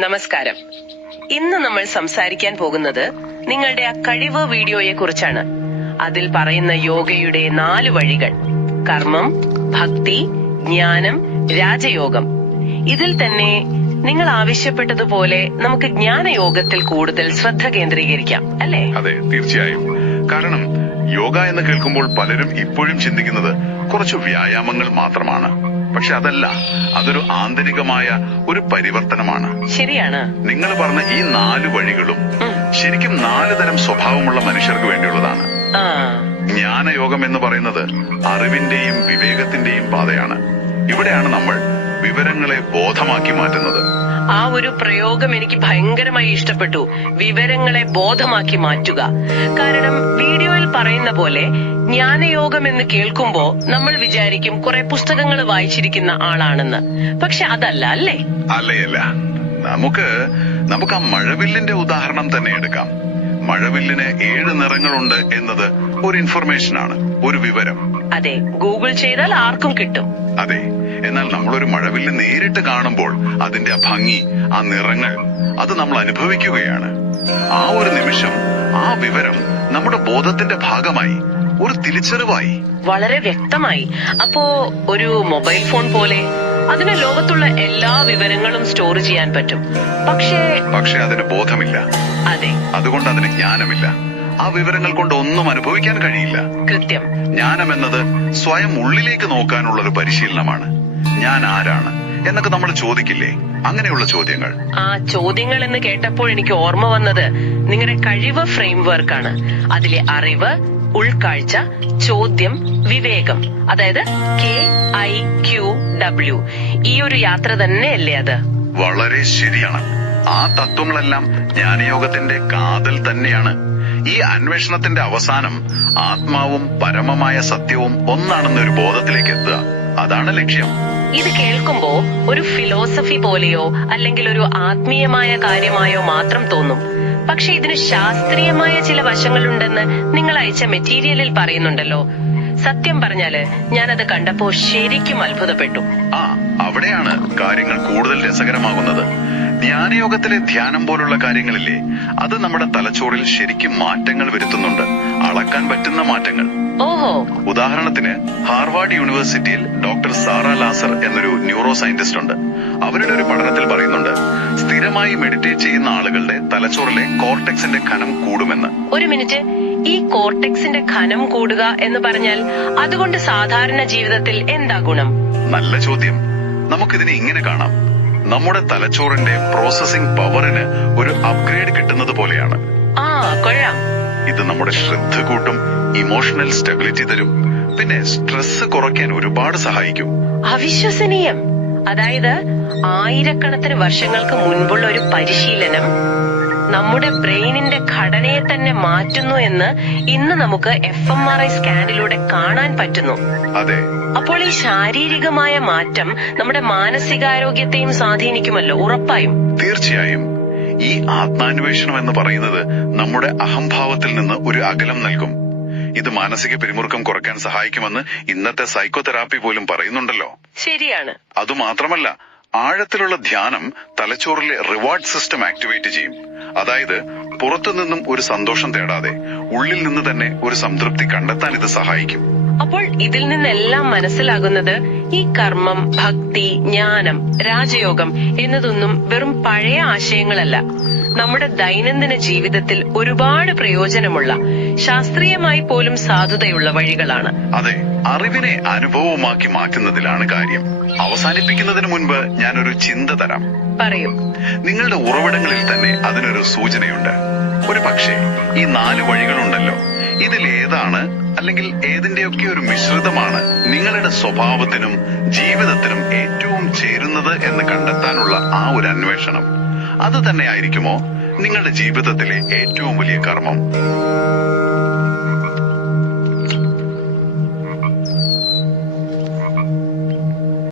നമസ്കാരം. ഇന്ന് നമ്മൾ സംസാരിക്കാൻ പോകുന്നത് നിങ്ങളുടെ ആ കഴിവ് വീഡിയോയെ കുറിച്ചാണ്. അതിൽ പറയുന്ന യോഗയുടെ 4 വഴികൾ: കർമ്മം, ഭക്തി, ജ്ഞാനം, രാജയോഗം. ഇതിൽ തന്നെ നിങ്ങൾ ആവശ്യപ്പെട്ടതുപോലെ നമുക്ക് ജ്ഞാനയോഗത്തിൽ കൂടുതൽ ശ്രദ്ധ കേന്ദ്രീകരിക്കാം, അല്ലേ? അതെ, തീർച്ചയായും. കാരണം യോഗ എന്ന് കേൾക്കുമ്പോൾ പലരും ഇപ്പോഴും ചിന്തിക്കുന്നത് കുറച്ചു വ്യായാമങ്ങൾ മാത്രമാണ്. പക്ഷെ അതല്ല, അതൊരു ആന്തരികമായ ഒരു പരിവർത്തനമാണ്. ശരിയാണ്. നിങ്ങൾ പറഞ്ഞ ഈ 4 വഴികളും ശരിക്കും 4 തരം സ്വഭാവമുള്ള മനുഷ്യർക്ക് വേണ്ടിയുള്ളതാണ്. ജ്ഞാനയോഗം എന്ന് പറയുന്നത് അറിവിന്റെയും വിവേകത്തിന്റെയും പാതയാണ്. ഇവിടെയാണ് നമ്മൾ വിവരങ്ങളെ ബോധമാക്കി മാറ്റുന്നത്. ആ ഒരു പ്രയോഗം എനിക്ക് ഭയങ്കരമായി ഇഷ്ടപ്പെട്ടു. വിവരങ്ങളെ ബോധമാക്കി മാറ്റുക. കാരണം വീഡിയോയിൽ പറയുന്ന പോലെ ജ്ഞാനയോഗം എന്ന് കേൾക്കുമ്പോ നമ്മൾ വിചാരിക്കും കുറെ പുസ്തകങ്ങൾ വായിച്ചിരിക്കുന്ന ആളാണെന്ന്. പക്ഷെ അതല്ല, അല്ലേ? അല്ലയല്ല. നമുക്ക് ആ മഴവില്ലിന്റെ ഉദാഹരണം തന്നെ എടുക്കാം. മഴവില്ലിന് 7 നിറങ്ങളുണ്ട് എന്നത് ഒരു ഇൻഫർമേഷനാണ്, ഒരു വിവരം. അതെ, ഗൂഗിൾ ചെയ്താൽ ആർക്കും കിട്ടും. അതെ. എന്നാൽ നമ്മളൊരു മഴവില്ല് നേരിട്ട് കാണുമ്പോൾ അതിന്റെ ആ ഭംഗി, ആ നിറങ്ങൾ, അത് നമ്മൾ അനുഭവിക്കുകയാണ്. ആ ഒരു നിമിഷം ആ വിവരം നമ്മുടെ ബോധത്തിന്റെ ഭാഗമായി, ഒരു തിരിച്ചറിവായി, വളരെ വ്യക്തമായി. അപ്പോ ഒരു മൊബൈൽ ഫോൺ പോലെ അതിന് ലോകത്തുള്ള എല്ലാ വിവരങ്ങളും സ്റ്റോർ ചെയ്യാൻ പറ്റും. പക്ഷേ അതിന് ബോധമില്ല. അതെ, അതുകൊണ്ട് അതിന് ജ്ഞാനമില്ല. ആ വിവരങ്ങൾ കൊണ്ട് ഒന്നും അനുഭവിക്കാൻ കഴിയില്ല. കൃത്യം. ജ്ഞാനം എന്നത് സ്വയം ഉള്ളിലേക്ക് നോക്കാനുള്ള ഒരു പരിശീലനമാണ്. ഞാൻ ആരാണ് എന്നൊക്കെ നമ്മൾ ചോദിക്കില്ലേ? അങ്ങനെയുള്ള ചോദ്യങ്ങൾ. ആ ചോദ്യങ്ങൾ എന്ന് കേട്ടപ്പോൾ എനിക്ക് ഓർമ്മ വന്നത് നിങ്ങളുടെ കഴിവ് ഫ്രെയിംവർക്കാണ്. അതിലെ അറിവ്, ഉൾക്കാഴ്ച, ചോദ്യം, വിവേകം, അതായത് KIQW. ഈ ഒരു യാത്ര തന്നെയല്ലേ അത്? വളരെ ശരിയാണ്. ആ തത്വങ്ങളെല്ലാം ജ്ഞാനയോഗത്തിന്റെ കാതൽ തന്നെയാണ്. ഈ അന്വേഷണത്തിന്റെ അവസാനം ആത്മാവും പരമമായ സത്യവും ഒന്നാണെന്നൊരു ബോധത്തിലേക്ക് എത്തുക. അതാണ് ലക്ഷ്യം. ഇത് കേൾക്കുമ്പോ ഒരു ഫിലോസഫി പോലെയോ അല്ലെങ്കിൽ ഒരു ആത്മീയമായ കാര്യമായോ മാത്രം തോന്നും. പക്ഷെ ഇതിന് ശാസ്ത്രീയമായ ചില വശങ്ങളുണ്ടെന്ന് നിങ്ങൾ അയച്ച മെറ്റീരിയലിൽ പറയുന്നുണ്ടല്ലോ. സത്യം പറഞ്ഞാല് ഞാനത് കണ്ടപ്പോ ശരിക്കും അത്ഭുതപ്പെട്ടു. അവിടെയാണ് കാര്യങ്ങൾ കൂടുതൽ രസകരമാകുന്നത്. ധ്യാനയോഗത്തിലെ ധ്യാനം പോലുള്ള കാര്യങ്ങളില്ലേ, അത് നമ്മുടെ തലച്ചോറിൽ ശരിക്കും മാറ്റങ്ങൾ വരുത്തുന്നുണ്ട്. അളക്കാൻ പറ്റുന്ന മാറ്റങ്ങൾ. ഓഹോ. ഉദാഹരണത്തിന് ഹാർവാർഡ് യൂണിവേഴ്സിറ്റിയിൽ ഡോക്ടർ സാറ ലാസർ എന്നൊരു ന്യൂറോ സയന്റിസ്റ്റ് ഉണ്ട്. അവരുടെ ഒരു പഠനത്തിൽ പറയുന്നുണ്ട്, സ്ഥിരമായി മെഡിറ്റേറ്റ് ചെയ്യുന്ന ആളുകളുടെ തലച്ചോറിലെ കോർട്ടെക്സിന്റെ ഘനം കൂടുമെന്ന്. ഒരു മിനിറ്റ്, ഈ കോർട്ടെക്സിന്റെ ഘനം കൂടുക എന്ന് പറഞ്ഞാൽ അതുകൊണ്ട് സാധാരണ ജീവിതത്തിൽ എന്താ ഗുണം? നല്ല ചോദ്യം. നമുക്കിതിനെ ഇങ്ങനെ കാണാം. നമ്മുടെ തലച്ചോറിന്റെ പ്രോസസിംഗ് പവറിന് ഒരു അപ്ഗ്രേഡ് കിട്ടുന്നത് പോലെയാണ്. കൊള്ളാം. ഇത് നമ്മുടെ ശ്രദ്ധ കൂട്ടും, ഇമോഷണൽ സ്റ്റെബിലിറ്റി തരും, പിന്നെ സ്ട്രെസ് കുറയ്ക്കാൻ ഒരുപാട് സഹായിക്കും. അവിശ്വസനീയം. അതായത് ആയിരക്കണക്കിന് വർഷങ്ങൾക്ക് മുൻപുള്ള ഒരു പരിശീലനം നമ്മുടെ ബ്രെയിനിന്റെ ഘടനയെ തന്നെ മാറ്റുന്നു എന്ന് ഇന്ന് നമുക്ക് fMRI സ്കാനിലൂടെ കാണാൻ പറ്റുന്നു. അതെ. അപ്പോൾ ഈ ശാരീരികമായ മാറ്റം നമ്മുടെ മാനസികാരോഗ്യത്തെയും സ്വാധീനിക്കുമല്ലോ, ഉറപ്പായും. തീർച്ചയായും. ഈ ആത്മാന്വേഷണം എന്ന് പറയുന്നത് നമ്മുടെ അഹംഭാവത്തിൽ നിന്ന് ഒരു അകലം നൽകും. ഇത് മാനസിക പിരിമുറുക്കം കുറയ്ക്കാൻ സഹായിക്കുമെന്ന് ഇന്നത്തെ സൈക്കോതെറാപ്പി പോലും പറയുന്നുണ്ടല്ലോ. ശരിയാണ്. അതുമാത്രമല്ല, ആഴത്തിലുള്ള ധ്യാനം തലച്ചോറിലെ റിവാർഡ് സിസ്റ്റം ആക്ടിവേറ്റ് ചെയ്യും. അതായത് പുറത്തുനിന്നും ഒരു സന്തോഷം തേടാതെ ഉള്ളിൽ നിന്ന് തന്നെ ഒരു സംതൃപ്തി കണ്ടെത്താൻ ഇത് സഹായിക്കും. അപ്പോൾ ഇതിൽ നിന്നെല്ലാം മനസ്സിലാകുന്നത് ഈ കർമ്മം, ഭക്തി, ജ്ഞാനം, രാജയോഗം എന്നതൊന്നും വെറും പഴയ ആശയങ്ങളല്ല. നമ്മുടെ ദൈനംദിന ജീവിതത്തിൽ ഒരുപാട് പ്രയോജനമുള്ള, ശാസ്ത്രീയമായി പോലും സാധുതയുള്ള വഴികളാണ്. അതെ, അറിവിനെ അനുഭവമാക്കി മാറ്റുന്നതിലാണ് കാര്യം. അവസാനിപ്പിക്കുന്നതിന് മുൻപ് ഞാനൊരു ചിന്ത തരാം. പറയൂ. നിങ്ങളുടെ ഉറവിടങ്ങളിൽ തന്നെ അതിനൊരു സൂചനയുണ്ട്. ഒരു പക്ഷേ ഈ 4 വഴികളുണ്ടല്ലോ, ഇതിലേതാണ് അല്ലെങ്കിൽ ഏതിന്റെയൊക്കെ ഒരു മിശ്രിതമാണ് നിങ്ങളുടെ സ്വഭാവത്തിനും ജീവിതത്തിനും ഏറ്റവും ചേരുന്നത് എന്ന് കണ്ടെത്താനുള്ള ആ ഒരു അന്വേഷണം. അത് തന്നെയായിരിക്കുമോ നിങ്ങളുടെ ജീവിതത്തിലെ ഏറ്റവും വലിയ കർമ്മം?